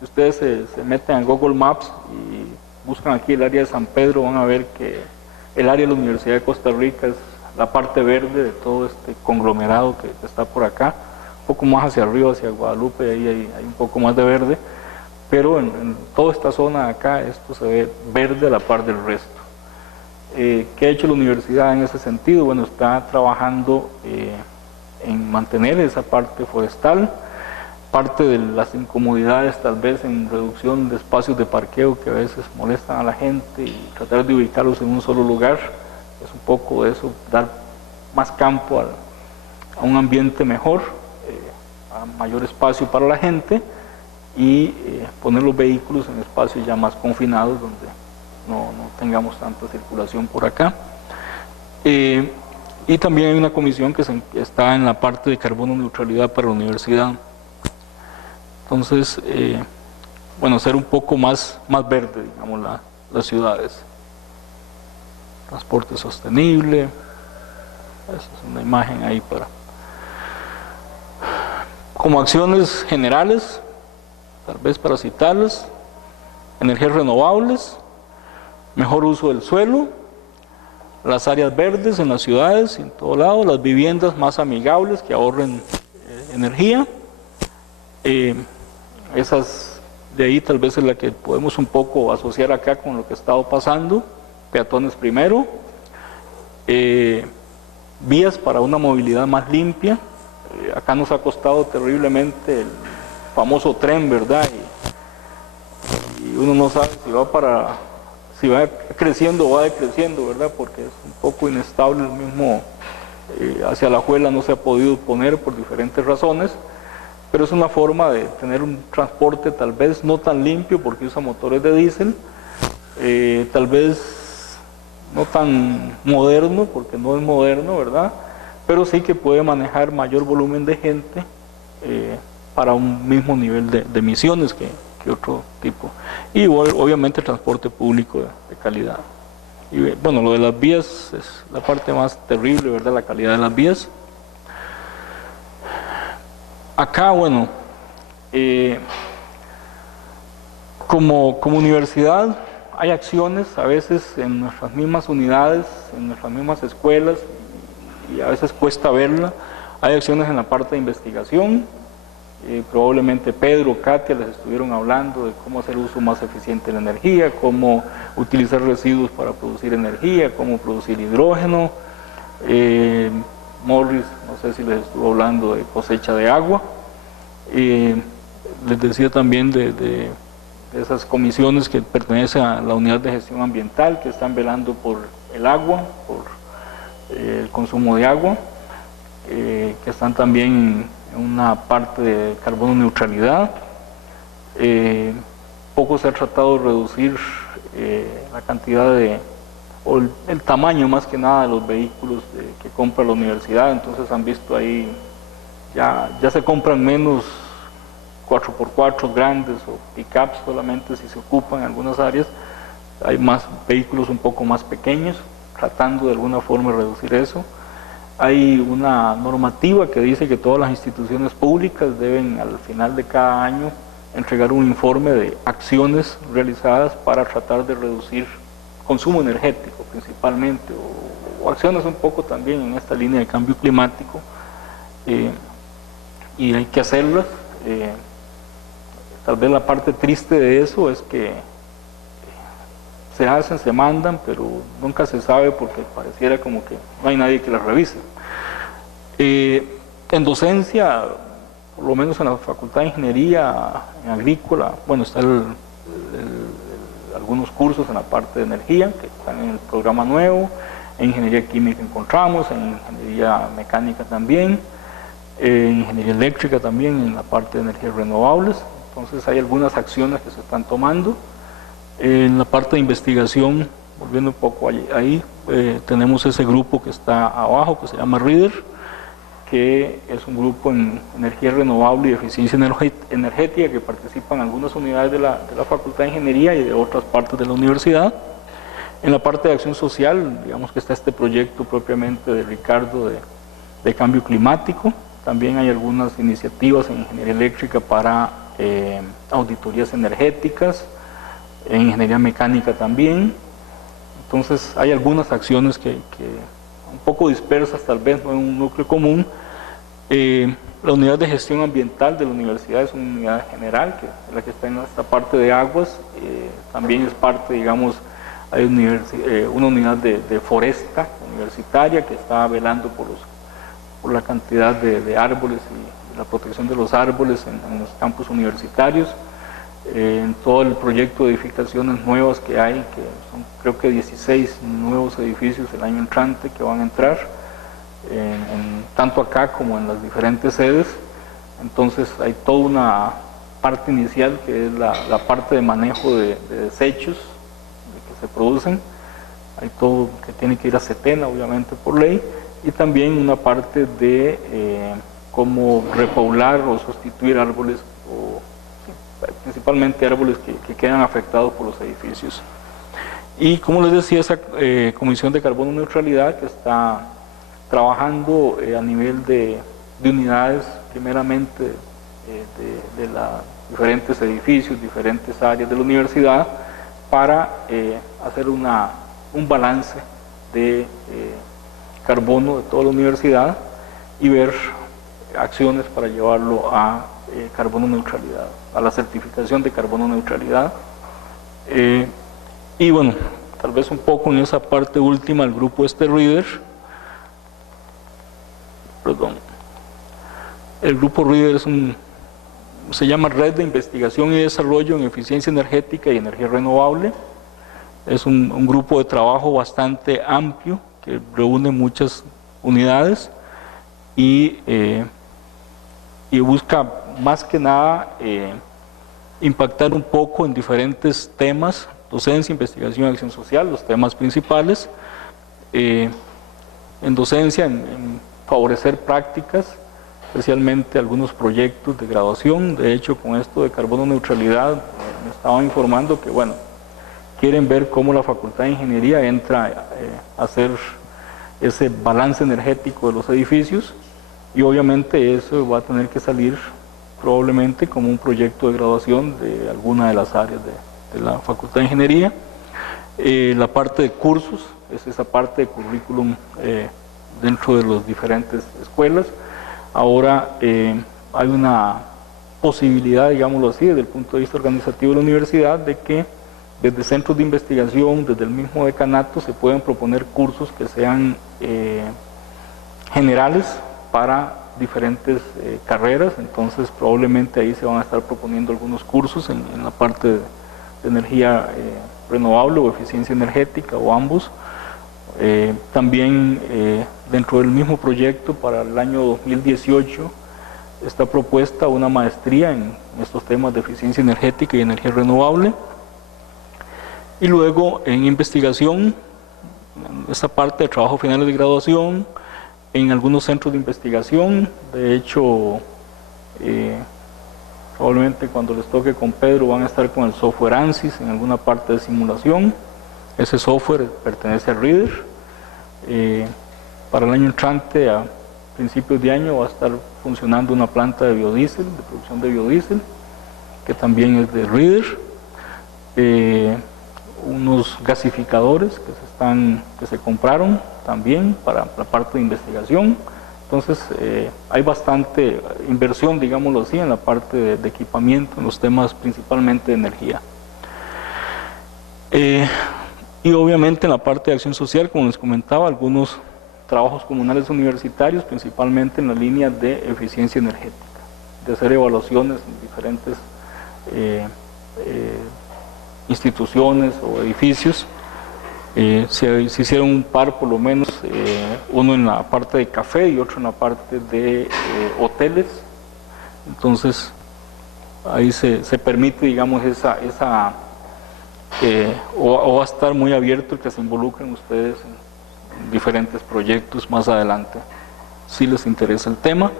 Ustedes se meten a Google Maps y buscan aquí el área de San Pedro, van a ver que El área de la Universidad de Costa Rica es la parte verde de todo este conglomerado que está por acá, un poco más hacia arriba, hacia Guadalupe, ahí hay un poco más de verde, pero en toda esta zona de acá esto se ve verde a la par del resto. ¿Qué ha hecho la universidad en ese sentido? Bueno, está trabajando en mantener esa parte forestal, parte de las incomodidades tal vez en reducción de espacios de parqueo que a veces molestan a la gente y tratar de ubicarlos en un solo lugar, es un poco de eso, dar más campo a un ambiente mejor, a mayor espacio para la gente y poner los vehículos en espacios ya más confinados donde no tengamos tanta circulación por acá. Y también hay una comisión que está en la parte de carbono neutralidad para la universidad. Entonces, bueno, ser un poco más verde, digamos, las ciudades. Transporte sostenible, esa es una imagen ahí como acciones generales, tal vez para citarlas: energías renovables, mejor uso del suelo, las áreas verdes en las ciudades y en todo lado, las viviendas más amigables que ahorren energía. Esas de ahí tal vez es la que podemos un poco asociar acá con lo que ha estado pasando. Peatones primero, vías para una movilidad más limpia. Acá nos ha costado terriblemente el famoso tren, ¿verdad? Y uno no sabe si va creciendo o va decreciendo, ¿verdad? Porque es un poco inestable el mismo, hacia la Alajuela no se ha podido poner por diferentes razones, pero es una forma de tener un transporte tal vez no tan limpio porque usa motores de diésel, tal vez no tan moderno porque no es moderno, ¿verdad? Pero sí que puede manejar mayor volumen de gente para un mismo nivel de emisiones que otro tipo. Y obviamente transporte público de calidad. Y bueno, lo de las vías es la parte más terrible, ¿verdad? La calidad de las vías. Acá, bueno, como universidad hay acciones a veces en nuestras mismas unidades, en nuestras mismas escuelas, y a veces cuesta verla. Hay acciones en la parte de investigación. Probablemente Pedro o Katia les estuvieron hablando de cómo hacer uso más eficiente de la energía, cómo utilizar residuos para producir energía, cómo producir hidrógeno. Morris, no sé si les estuvo hablando de cosecha de agua. Les decía también de esas comisiones que pertenecen a la unidad de gestión ambiental, que están velando por el agua, por el consumo de agua, que están también en una parte de carbono neutralidad. Poco se ha tratado de reducir la cantidad o el tamaño más que nada de los vehículos que compra la universidad. Entonces han visto ahí, ya se compran menos 4x4 grandes o pickups solamente si se ocupan en algunas áreas. Hay más vehículos un poco más pequeños, tratando de alguna forma de reducir eso. Hay una normativa que dice que todas las instituciones públicas deben al final de cada año entregar un informe de acciones realizadas para tratar de reducir consumo energético principalmente, o acciones un poco también en esta línea de cambio climático, y hay que hacerlas. Tal vez la parte triste de eso es que se hacen, se mandan, pero nunca se sabe porque pareciera como que no hay nadie que las revise. En docencia, por lo menos en la Facultad de Ingeniería, en Agrícola, bueno, están algunos cursos en la parte de energía que están en el programa nuevo. En Ingeniería Química encontramos, en Ingeniería Mecánica también, en Ingeniería Eléctrica también, en la parte de energías renovables. Entonces hay algunas acciones que se están tomando. En la parte de investigación, volviendo un poco ahí, tenemos ese grupo que está abajo, que se llama READER, que es un grupo en energía renovable y eficiencia energética que participan algunas unidades de la Facultad de Ingeniería y de otras partes de la universidad. En la parte de acción social, digamos que está este proyecto propiamente de Ricardo de cambio climático. También hay algunas iniciativas en ingeniería eléctrica para auditorías energéticas, en ingeniería mecánica también. Entonces hay algunas acciones que un poco dispersas, tal vez no en un núcleo común. La unidad de gestión ambiental de la universidad es una unidad general, que es la que está en esta parte de aguas. También es parte, digamos, hay una unidad de foresta universitaria que está velando por la cantidad de árboles y la protección de los árboles en los campus universitarios. En todo el proyecto de edificaciones nuevas que hay, que son creo que 16 nuevos edificios el año entrante que van a entrar, tanto acá como en las diferentes sedes. Entonces hay toda una parte inicial que es la parte de manejo de desechos que se producen. Hay todo que tiene que ir a Setena, obviamente por ley, y también una parte de cómo repoblar o sustituir árboles, principalmente árboles que quedan afectados por los edificios. Y como les decía, esa Comisión de Carbono Neutralidad que está trabajando a nivel de unidades, primeramente de los diferentes edificios, diferentes áreas de la universidad, para hacer un balance de carbono de toda la universidad y ver acciones para llevarlo a carbono neutralidad, a la certificación de carbono neutralidad. Y bueno, tal vez un poco en esa parte última, el grupo READER, el grupo READER se llama Red de Investigación y Desarrollo en Eficiencia Energética y Energía Renovable. Es un grupo de trabajo bastante amplio que reúne muchas unidades y busca más que nada impactar un poco en diferentes temas: docencia, investigación y acción social, los temas principales. En docencia, en favorecer prácticas, especialmente algunos proyectos de graduación. De hecho, con esto de carbono neutralidad, me estaban informando que, bueno, quieren ver cómo la Facultad de Ingeniería entra a hacer ese balance energético de los edificios, y obviamente eso va a tener que salir probablemente como un proyecto de graduación de alguna de las áreas de la Facultad de Ingeniería. La parte de cursos es esa parte de currículum dentro de las diferentes escuelas. Ahora hay una posibilidad, digámoslo así, desde el punto de vista organizativo de la universidad, de que desde centros de investigación, desde el mismo decanato, se pueden proponer cursos que sean generales para diferentes carreras. Entonces probablemente ahí se van a estar proponiendo algunos cursos en la parte de energía renovable o eficiencia energética, o ambos. También dentro del mismo proyecto, para el año 2018 está propuesta una maestría en estos temas de eficiencia energética y energía renovable. Y luego en investigación, esta parte de trabajo final de graduación, en algunos centros de investigación. De hecho, probablemente cuando les toque con Pedro van a estar con el software ANSYS en alguna parte de simulación. Ese software pertenece a READER. Para el año entrante, a principios de año, va a estar funcionando una planta de biodiesel, de producción de biodiesel, que también es de READER. Unos gasificadores que se compraron también para la parte de investigación. Entonces hay bastante inversión, digámoslo así, en la parte de equipamiento, en los temas principalmente de energía. Y obviamente en la parte de acción social, como les comentaba, algunos trabajos comunales universitarios, principalmente en la línea de eficiencia energética, de hacer evaluaciones en diferentes instituciones o edificios. Se hicieron un par, por lo menos, uno en la parte de café y otro en la parte de hoteles. Entonces ahí se permite, digamos, o va a estar muy abierto el que se involucren ustedes en diferentes proyectos más adelante, si les interesa el tema.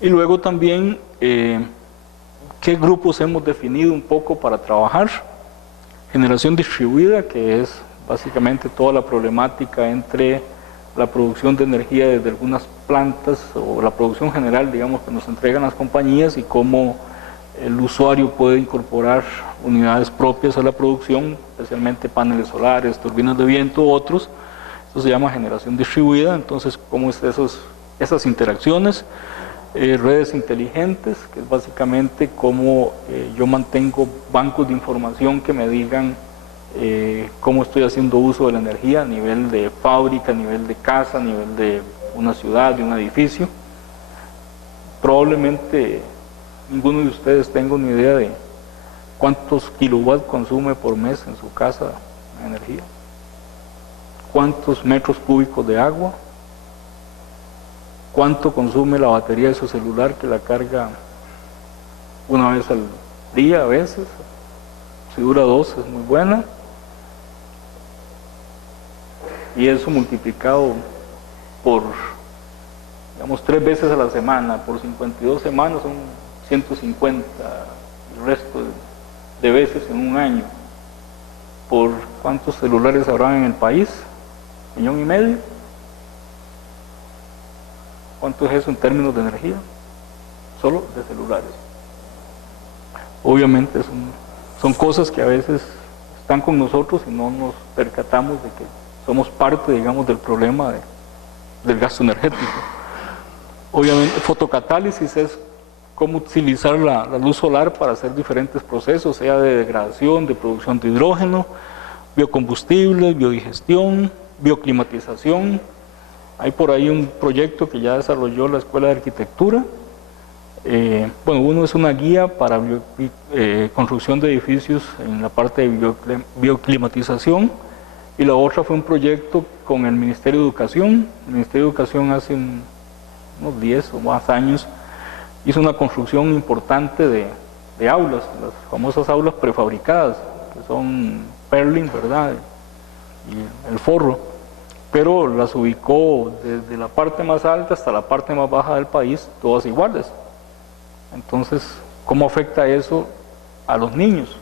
Y luego también qué grupos hemos definido un poco para trabajar. Generación distribuida, que es básicamente toda la problemática entre la producción de energía desde algunas plantas, o la producción general, digamos, que nos entregan las compañías, y cómo El usuario puede incorporar unidades propias a la producción, especialmente paneles solares, turbinas de viento u otros. Eso se llama generación distribuida. Entonces, ¿cómo es esas interacciones? Redes inteligentes, que es básicamente cómo yo mantengo bancos de información que me digan cómo estoy haciendo uso de la energía a nivel de fábrica, a nivel de casa, a nivel de una ciudad, de un edificio. Probablemente ninguno de ustedes tenga una idea de cuántos kilowatts consume por mes en su casa de energía, cuántos metros cúbicos de agua, cuánto consume la batería de su celular, que la carga una vez al día a veces, si dura 2 es muy buena, y eso multiplicado por, digamos, 3 veces a la semana, por 52 semanas son 150, el resto de veces en un año. ¿Por cuántos celulares habrá en el país? 1,5 millones. ¿Cuánto es eso en términos de energía? Solo de celulares. Obviamente son cosas que a veces están con nosotros y no nos percatamos de que somos parte, digamos, del problema del gasto energético. Obviamente, fotocatálisis es cómo utilizar la luz solar para hacer diferentes procesos, sea de degradación, de producción de hidrógeno, biocombustibles, biodigestión, bioclimatización. Hay por ahí un proyecto que ya desarrolló la Escuela de Arquitectura. Bueno, uno es una guía para construcción de edificios en la parte de bioclimatización, y la otra fue un proyecto con el Ministerio de Educación. El Ministerio de Educación hace unos 10 o más años hizo una construcción importante de aulas, las famosas aulas prefabricadas, que son Perlin, ¿verdad? Y el forro, pero las ubicó desde la parte más alta hasta la parte más baja del país, todas iguales. Entonces, ¿cómo afecta eso a los niños?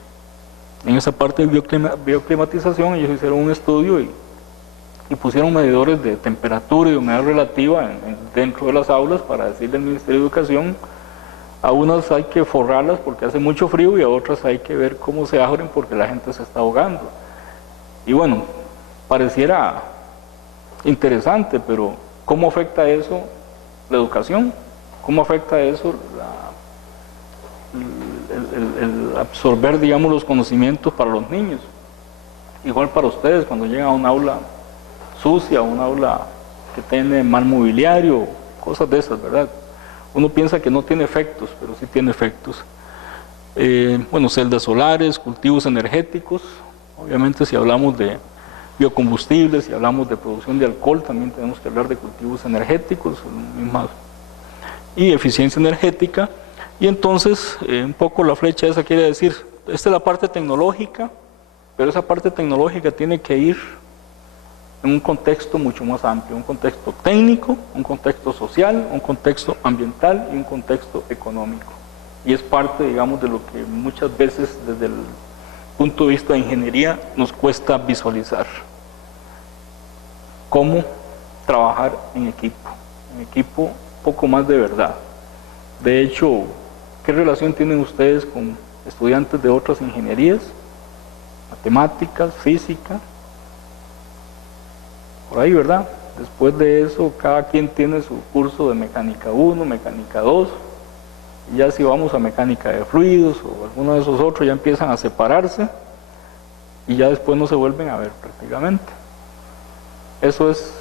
En esa parte de bioclimatización ellos hicieron un estudio y pusieron medidores de temperatura y de humedad relativa dentro de las aulas para decirle al Ministerio de Educación: a unas hay que forrarlas porque hace mucho frío y a otras hay que ver cómo se abren porque la gente se está ahogando. Y bueno, pareciera interesante, pero ¿cómo afecta eso la educación? ¿Cómo afecta eso el absorber, digamos, los conocimientos para los niños? Igual para ustedes, cuando llegan a un aula sucia, un aula que tiene mal mobiliario, cosas de esas, ¿verdad? Uno piensa que no tiene efectos, pero sí tiene efectos. Bueno, celdas solares, cultivos energéticos. Obviamente, si hablamos de biocombustibles, si hablamos de producción de alcohol, también tenemos que hablar de cultivos energéticos y eficiencia energética. Y entonces, un poco la flecha esa quiere decir, esta es la parte tecnológica, pero esa parte tecnológica tiene que ir en un contexto mucho más amplio, un contexto técnico, un contexto social, un contexto ambiental y un contexto económico. Y es parte, digamos, de lo que muchas veces desde el punto de vista de ingeniería nos cuesta visualizar. Cómo trabajar en equipo un poco más de verdad. De hecho, ¿qué relación tienen ustedes con estudiantes de otras ingenierías? Matemáticas, física, por ahí, ¿verdad? Después de eso, cada quien tiene su curso de mecánica 1, mecánica 2, y ya si vamos a mecánica de fluidos o alguno de esos otros, ya empiezan a separarse y ya después no se vuelven a ver prácticamente. Eso es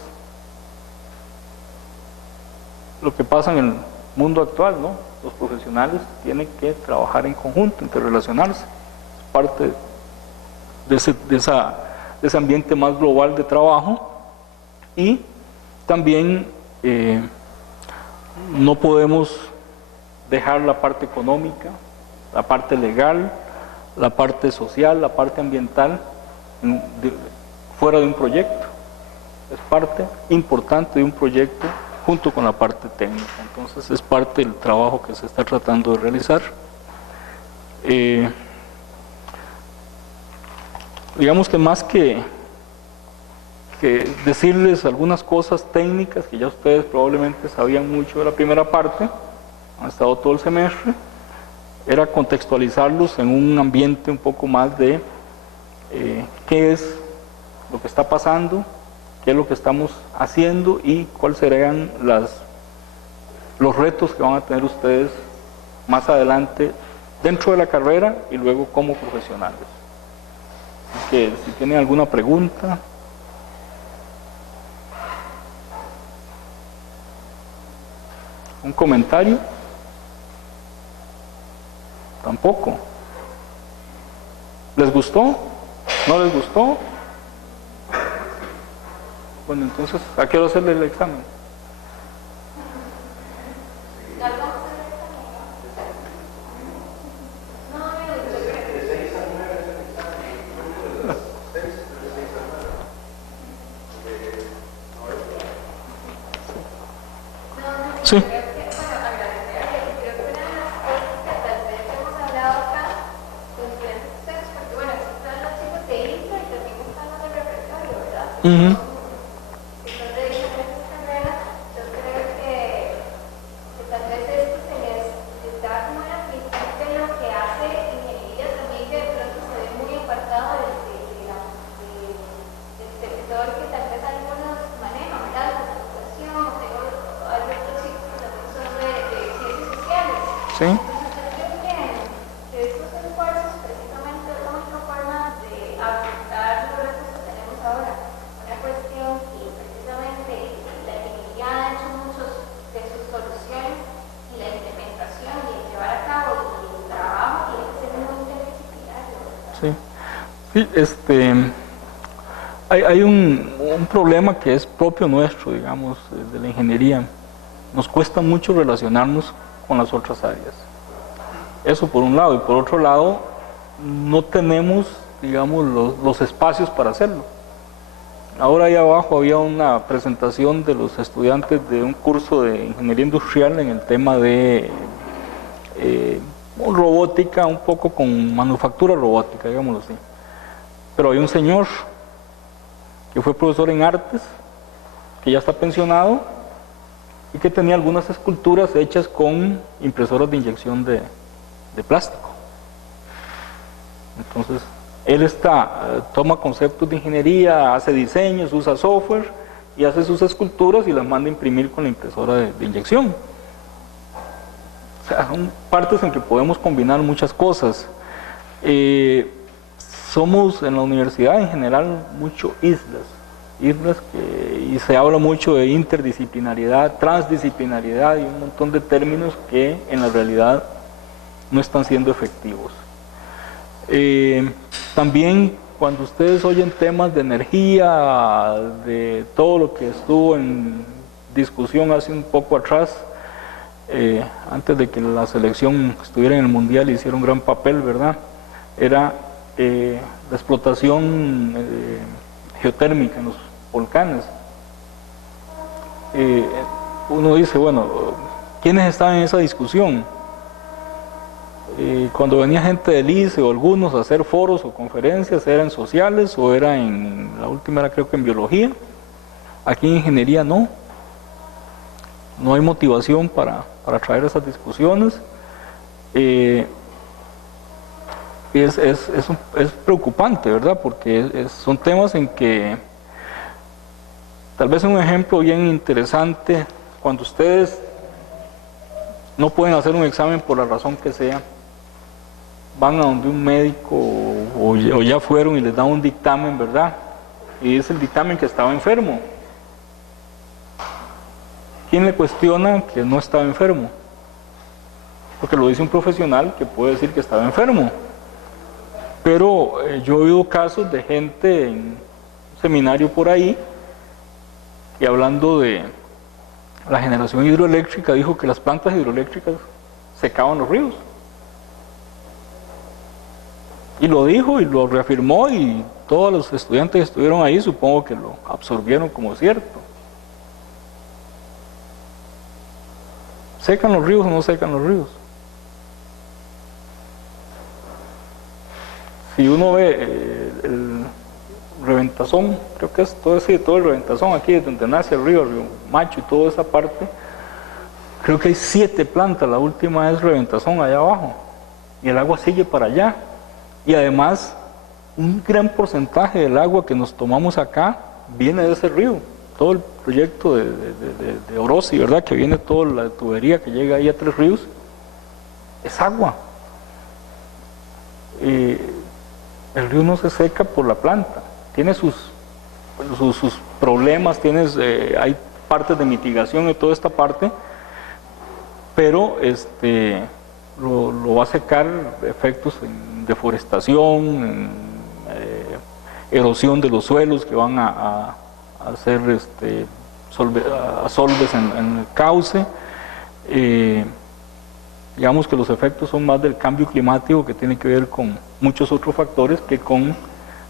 lo que pasa en el mundo actual, ¿no? Los profesionales tienen que trabajar en conjunto, interrelacionarse. Es parte de ese ambiente más global de trabajo. Y también no podemos dejar la parte económica, la parte legal, la parte social, la parte ambiental fuera de un proyecto. Es parte importante de un proyecto junto con la parte técnica. Entonces es parte del trabajo que se está tratando de realizar. Digamos que más que decirles algunas cosas técnicas que ya ustedes probablemente sabían mucho de la primera parte, han estado todo el semestre, era contextualizarlos en un ambiente un poco más de qué es lo que está pasando, qué es lo que estamos haciendo y cuáles serían los retos que van a tener ustedes más adelante dentro de la carrera y luego como profesionales. Así que si tienen alguna pregunta. ¿Un comentario? Tampoco. ¿Les gustó? ¿No les gustó? Bueno, entonces, ¿a qué hora hacerle el examen? Sí. Uh-huh. Sí. Sí, hay un problema que es propio nuestro, digamos, de la ingeniería. Nos cuesta mucho relacionarnos con las otras áreas. Eso por un lado, y por otro lado, no tenemos, digamos, los espacios para hacerlo. Ahora ahí abajo había una presentación de los estudiantes de un curso de ingeniería industrial en el tema de robótica, un poco con manufactura robótica, digámoslo así. Pero hay un señor que fue profesor en artes, que ya está pensionado y que tenía algunas esculturas hechas con impresoras de inyección de plástico. Entonces, él toma conceptos de ingeniería, hace diseños, usa software y hace sus esculturas y las manda a imprimir con la impresora de inyección. O sea, son partes en que podemos combinar muchas cosas. Somos en la universidad en general mucho islas y se habla mucho de interdisciplinariedad, transdisciplinariedad y un montón de términos que en la realidad no están siendo efectivos. También cuando ustedes oyen temas de energía, de todo lo que estuvo en discusión hace un poco atrás, antes de que la selección estuviera en el mundial y hiciera un gran papel, ¿verdad? Era la explotación geotérmica en los volcanes. Uno dice, bueno, ¿quiénes estaban en esa discusión? Cuando venía gente del ICE o algunos a hacer foros o conferencias, eran sociales o era la última era creo que en biología. Aquí en ingeniería no hay motivación para traer esas discusiones. Es preocupante, ¿verdad? Porque son temas en que, tal vez un ejemplo bien interesante, cuando ustedes no pueden hacer un examen por la razón que sea, van a donde un médico o ya fueron y les dan un dictamen, ¿verdad? Y es el dictamen que estaba enfermo. ¿Quién le cuestiona que no estaba enfermo? Porque lo dice un profesional que puede decir que estaba enfermo. Pero yo he oído casos de gente en un seminario por ahí y hablando de la generación hidroeléctrica dijo que las plantas hidroeléctricas secaban los ríos. Y lo dijo y lo reafirmó y todos los estudiantes que estuvieron ahí supongo que lo absorbieron como cierto. ¿Secan los ríos o no secan los ríos? Si uno ve el Reventazón, creo que es todo el Reventazón aquí, desde donde nace el río Macho y toda esa parte, creo que hay 7 plantas, la última es Reventazón allá abajo. y el agua sigue para allá. Y además, un gran porcentaje del agua que nos tomamos acá viene de ese río. Todo el proyecto de Orosi, ¿verdad? Que viene toda la tubería que llega ahí a Tres Ríos, es agua. El río no se seca por la planta, tiene sus problemas, hay partes de mitigación de toda esta parte, pero lo va a secar efectos en deforestación, en erosión de los suelos que van a hacer solves en el cauce. Digamos que los efectos son más del cambio climático, que tiene que ver con muchos otros factores que con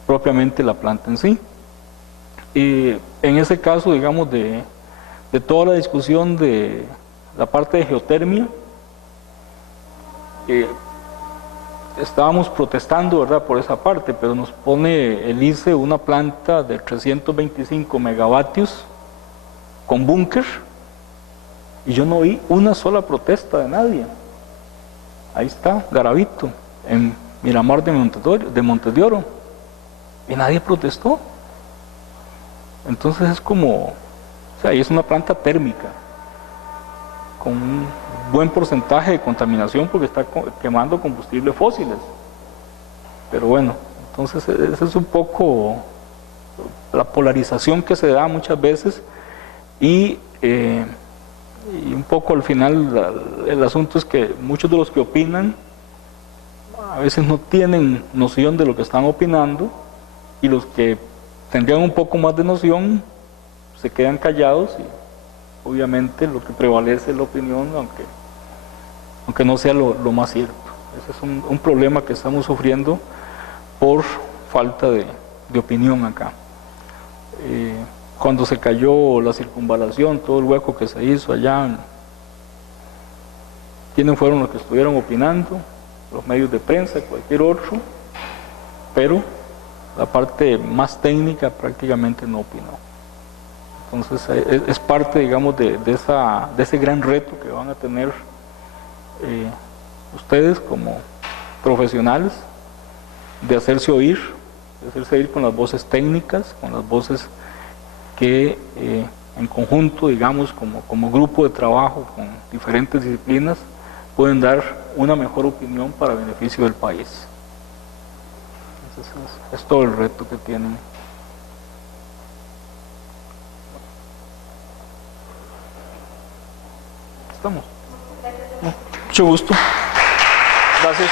propiamente la planta en sí. En ese caso, digamos, de toda la discusión de la parte de geotermia, estábamos protestando, ¿verdad?, por esa parte, pero nos pone el ICE una planta de 325 megavatios con búnker, y yo no vi una sola protesta de nadie. Ahí está, Garavito, en Miramar de Montes de Oro, y nadie protestó. Entonces es como, o sea, y es una planta térmica, con un buen porcentaje de contaminación porque está quemando combustibles fósiles. Pero bueno, entonces esa es un poco la polarización que se da muchas veces, y un poco al final el asunto es que muchos de los que opinan a veces no tienen noción de lo que están opinando, y los que tendrían un poco más de noción se quedan callados, y obviamente lo que prevalece es la opinión, aunque no sea lo más cierto. Ese es un problema que estamos sufriendo por falta de opinión acá. Cuando se cayó la circunvalación, todo el hueco que se hizo allá, ¿quiénes fueron los que estuvieron opinando? Los medios de prensa, cualquier otro, pero la parte más técnica prácticamente no opinó. Entonces es parte, digamos, de ese gran reto que van a tener ustedes como profesionales, de hacerse oír con las voces técnicas, con las voces que en conjunto, digamos, como grupo de trabajo con diferentes disciplinas, pueden dar una mejor opinión para beneficio del país. Entonces es todo el reto que tienen. ¿Estamos? Mucho gusto. Gracias.